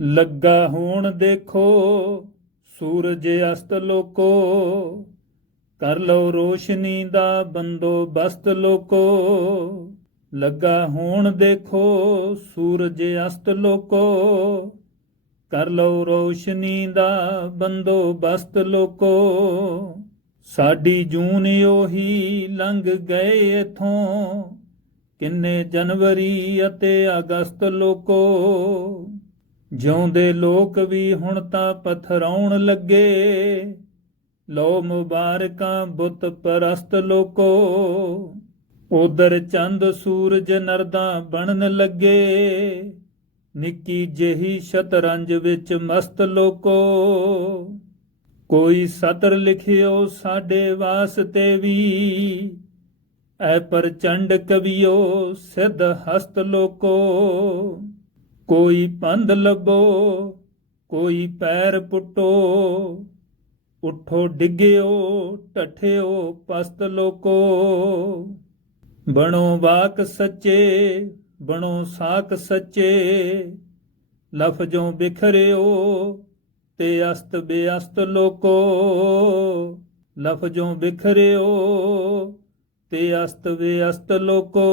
ਲੱਗਾ ਹੋਣ ਦੇਖੋ, ਸੂਰਜ ਅਸਤ ਲੋਕੋ, ਕਰ ਲਓ ਰੋਸ਼ਨੀ ਦਾ ਬੰਦੋਬਸਤ ਲੋਕੋ, ਲੱਗਾ ਹੋਣ ਦੇਖੋ, ਸੂਰਜ ਅਸਤ ਲੋਕੋ, ਕਰ ਲਓ ਰੋਸ਼ਨੀ ਦਾ ਬੰਦੋਬਸਤ ਲੋਕੋ। ਸਾਡੀ ਜੂਨ ਉਹੀ ਲੰਘ ਗਏ ਇਥੋਂ, ਕਿੰਨੇ ਜਨਵਰੀ ਅਤੇ ਅਗਸਤ ਲੋਕੋ। ਜਿਉਂਦੇ ਲੋਕ ਵੀ ਹੁਣ ਤਾਂ ਪਥਰਾਉਣ ਲੱਗੇ। ਲੋ ਮੁਬਾਰਕਾਂ ਬੁੱਤ ਪਰਸਤ ਲੋਕੋ। ਉਧਰ ਚੰਦ ਸੂਰਜ ਨਰਦਾ ਬਣਨ ਲੱਗੇ। ਨਿੱਕੀ ਜਿਹੀ ਸ਼ਤਰੰਜ ਵਿੱਚ ਮਸਤ ਲੋਕੋ। ਕੋਈ ਸਤਰ ਲਿਖਿਓ ਸਾਡੇ ਵਾਸਤੇ ਵੀ। ਐ ਪ੍ਰਚੰਡ ਕਵਿਓ ਸਿੱਧ ਹਸਤ ਲੋਕੋ। ਕੋਈ ਪੰਧ ਲੱਭੋ, ਕੋਈ ਪੈਰ ਪੁੱਟੋ, ਉਠੋ ਡਿੱਗਿਓ, ਟਠਿਓ ਪਸਤ ਲੋਕੋ। ਬਣੋ ਵਾਕ ਸੱਚੇ, ਬਣੋ ਸਾਖ ਸੱਚੇ ਲਫ਼ਜ਼ੋਂ ਬਿਖਰਿਓ ਤੇ ਅਸਤ ਬੇਅਸਤ ਲੋਕੋ। ਲਫ਼ਜ਼ੋਂ ਬਿਖਰਿਓ ਤੇ ਅਸਤ ਬੇਅਸਤ ਲੋਕੋ।